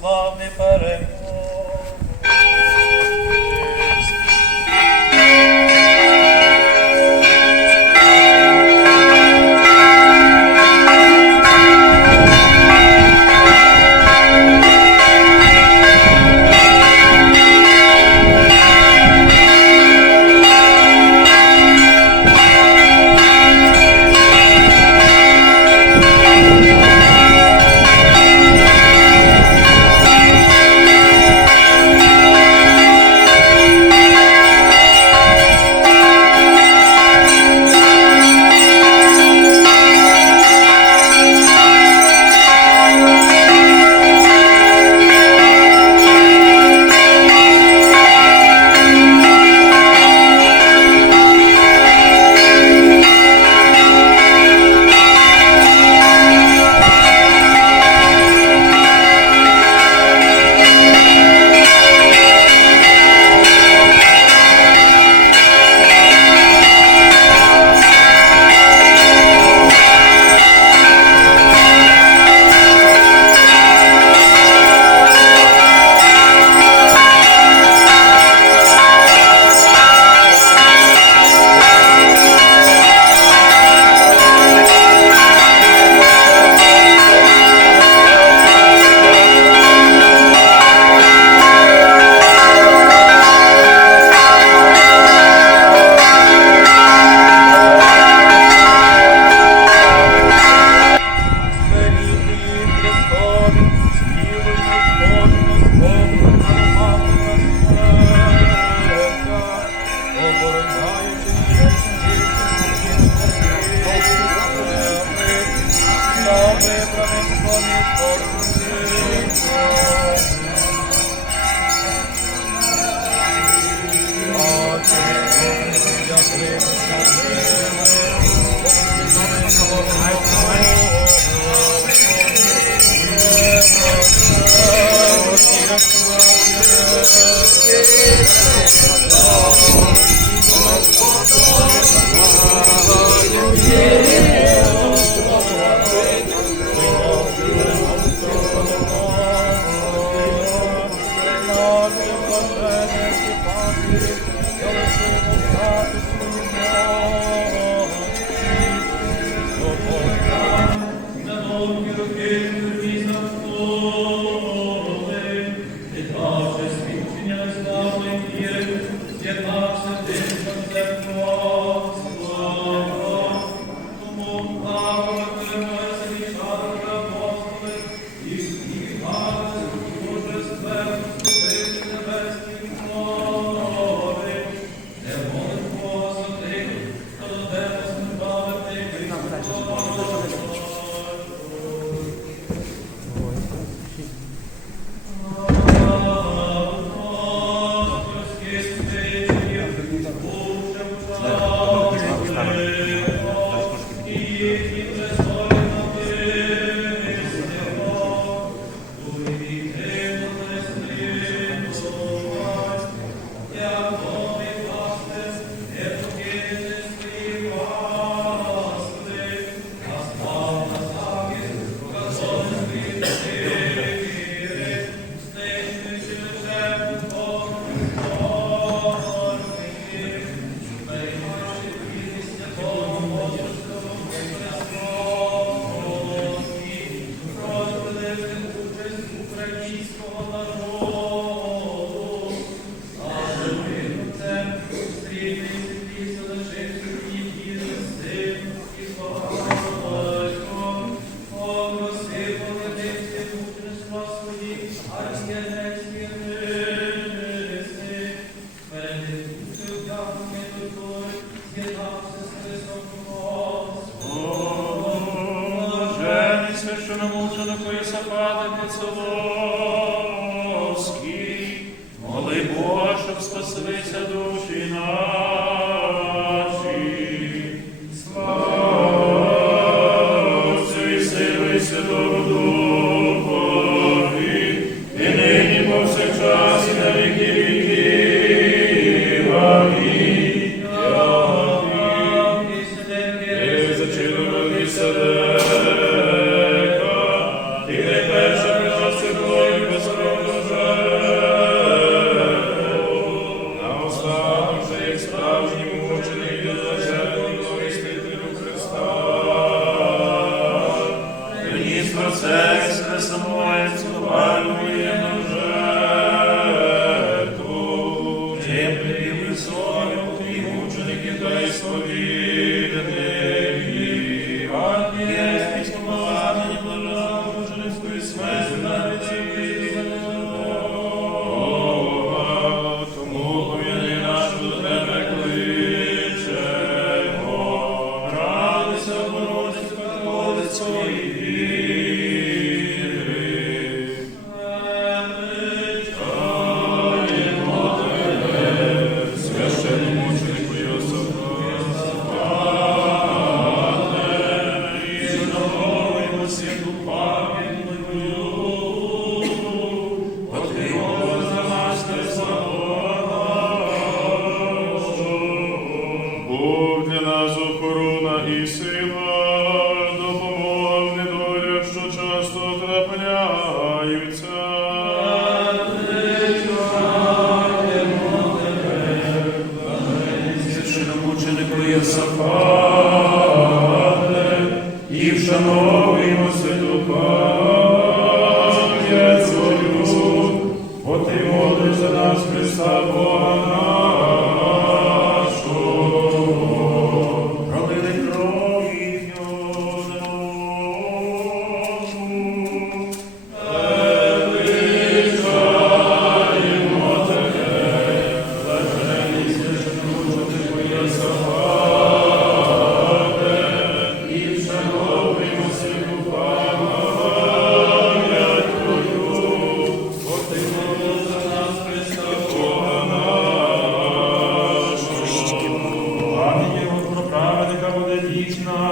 славний перемог. Єсафати Поцеловський, моли Бога, щоб спаслися душі буде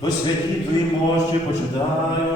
то святі твої мощі почитаю.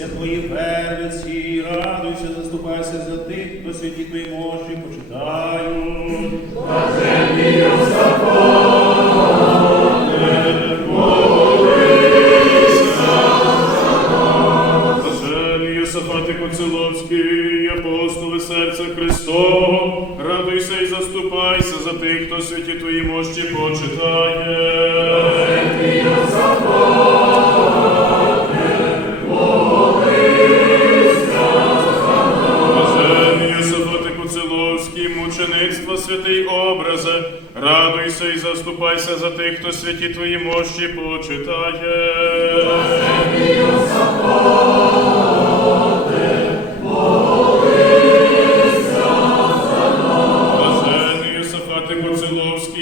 святої верниці, радуйся, заступайся за тих, хто святі твої мови. заступайся за тих, хто святі твої мощі почитає.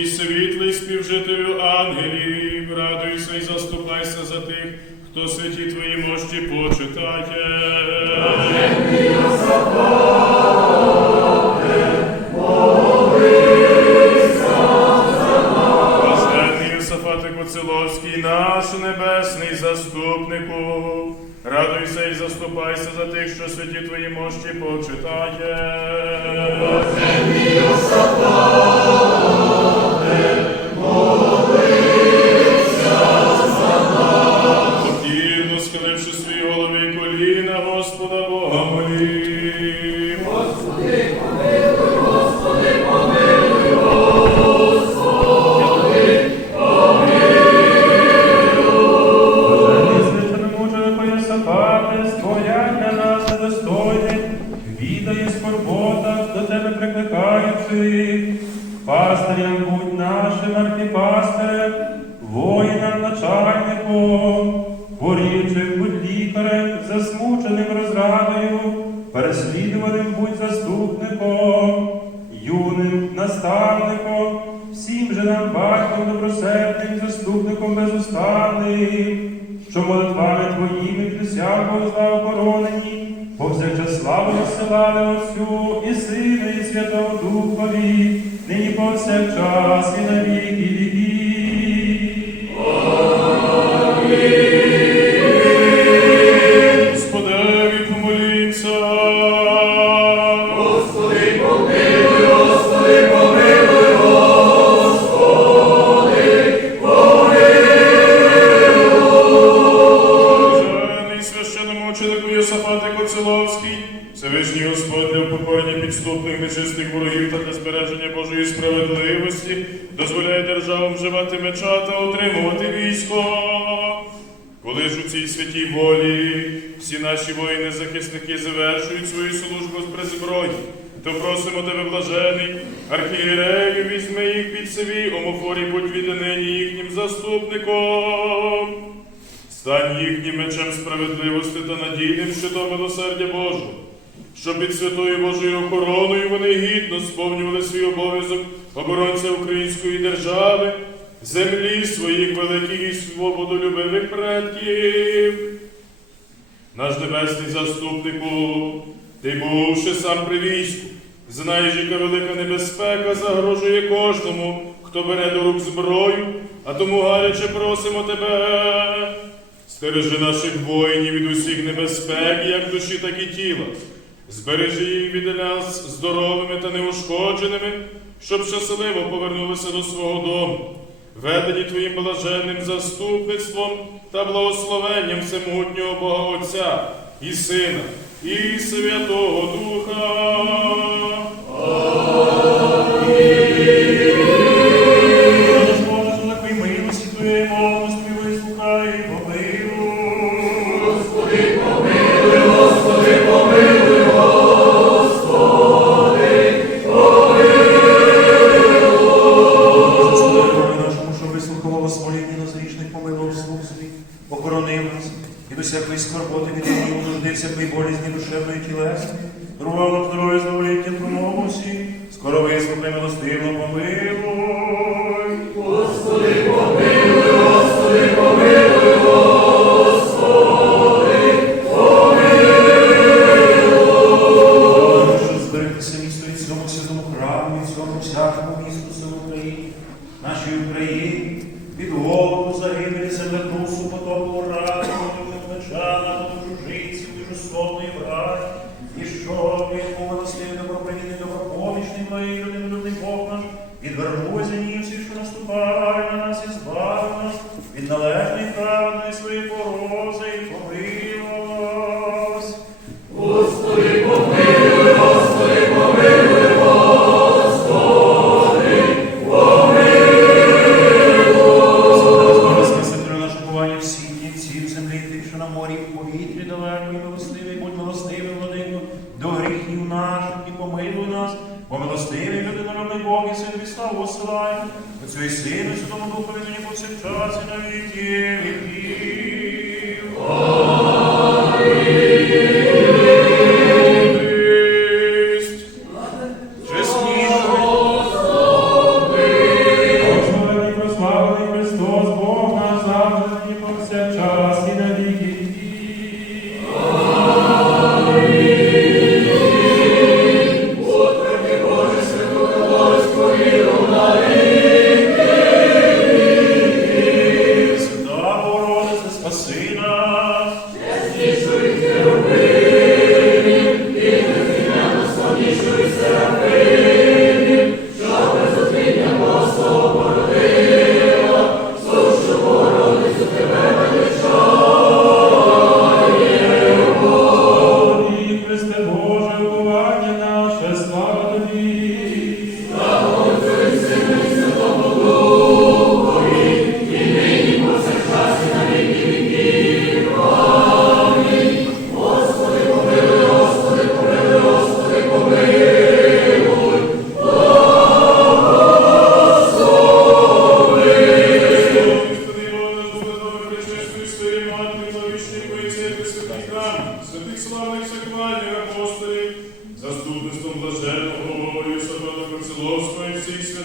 Світлий співжителю ангелів, радуйся і заступайся за тих, хто святі твої мощі почитає. тих, що святі твої мощі почитає. Боже, мій Пане, Твоя для нас недостойне, відає скорбота до Тебе прикликаючи, пастирям будь нашим архіпастирем, воїнам начальником, горічих будь лікарем, засмученим розрадою, переслідуваним будь заступником, юним наставником, всім же нам батьком добросердним, заступником безустанним що молитвами твоїми від усякого зла бо повсякчас славу насилали Отцю і Сину, і Святому Духові, нині повсякчас і на святою Божою охороною вони гідно сповнювали свій обов'язок оборонця української держави, землі своїх великих і свободолюбивих предків. Наш небесний заступнику, ти бувши сам при війську, знаєш, яка велика небезпека загрожує кожному, хто бере до рук зброю, а тому гаряче просимо тебе. Стережи наших воїнів від усіх небезпек, як душі, так і тіла. Збережи їх від нас здоровими та неушкодженими, щоб щасливо повернулися до свого дому, ведені Твоїм блаженним заступництвом та благословенням всемогутнього Бога Отця і Сина, і Святого Духа. Що вислухав Господні нозрічних помилував слуг своїх, охоронив нас, і до всякої скорботи від гніву, нужди всякої болізні душевної тілесні, дарував нам здоров'я здоволіття промову всі, скоро вислухай милостивно помилуй.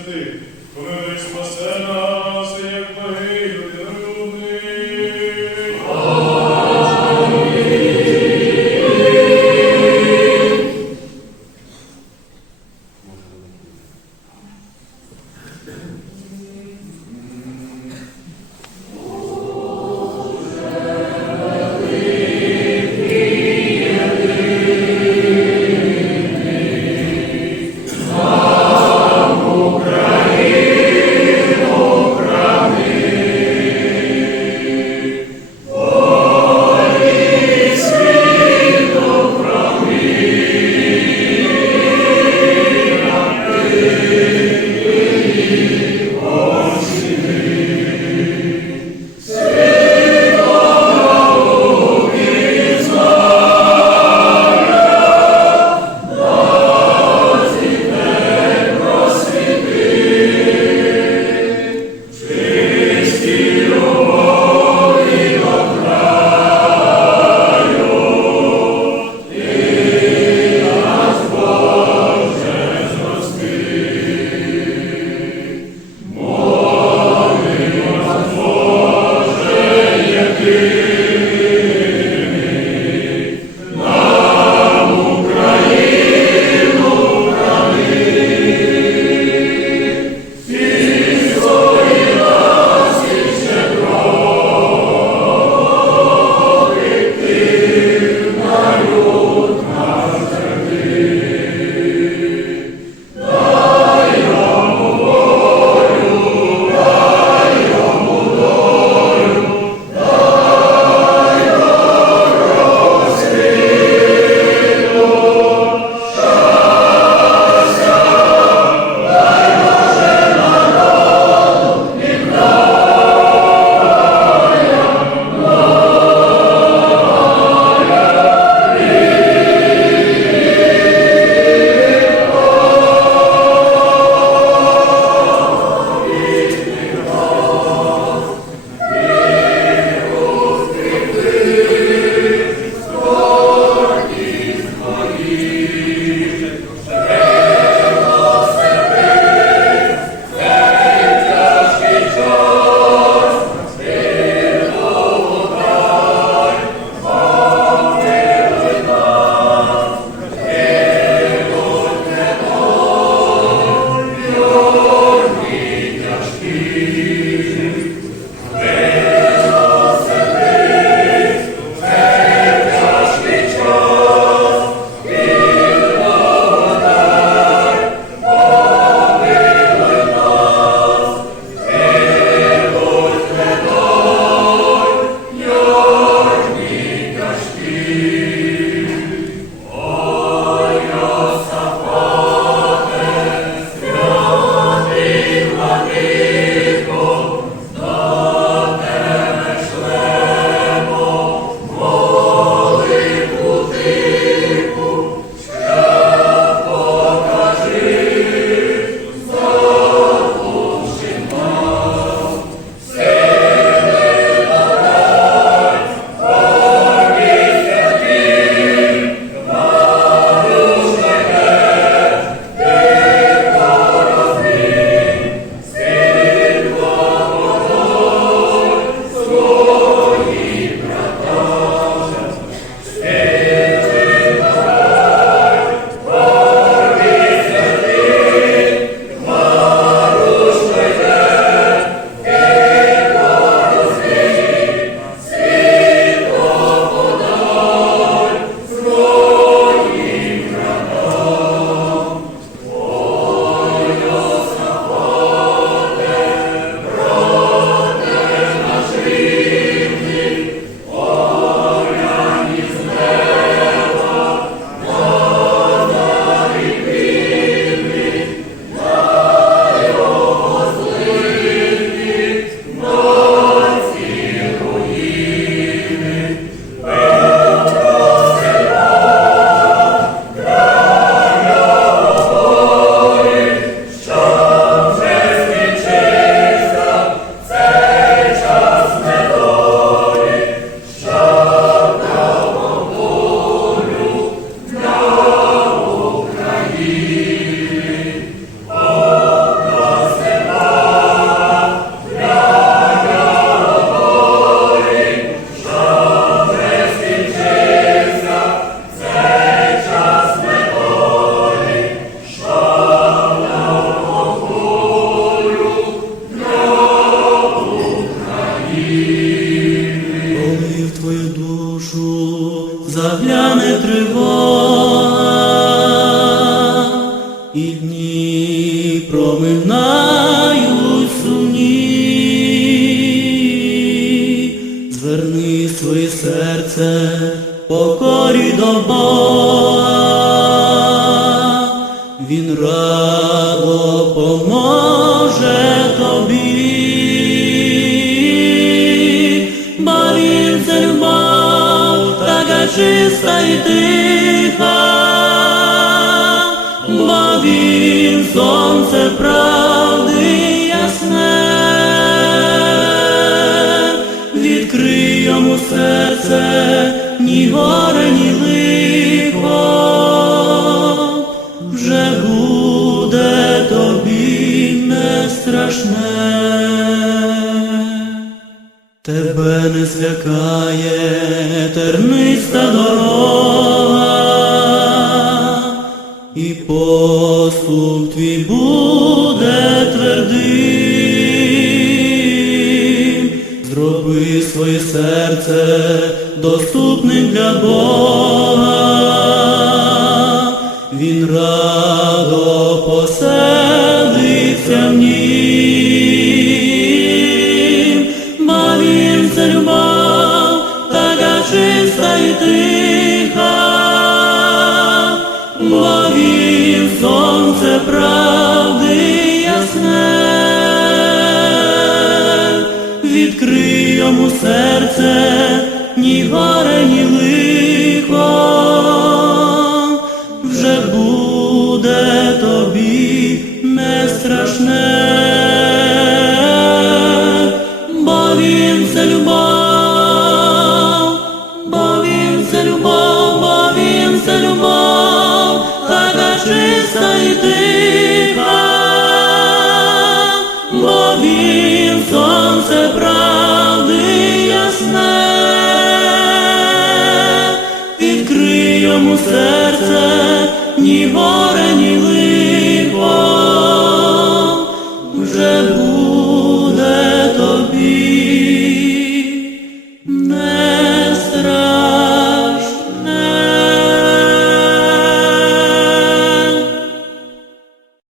Всіх страшне. Тебе не злякає терниста дорога, і поступ твій буде твердим. Зроби своє серце доступним для Бога. Він радо поселиться в він це любов, така чиста і тиха, бо сонце правди ясне, відкрий серце, ні горе, ні лихо,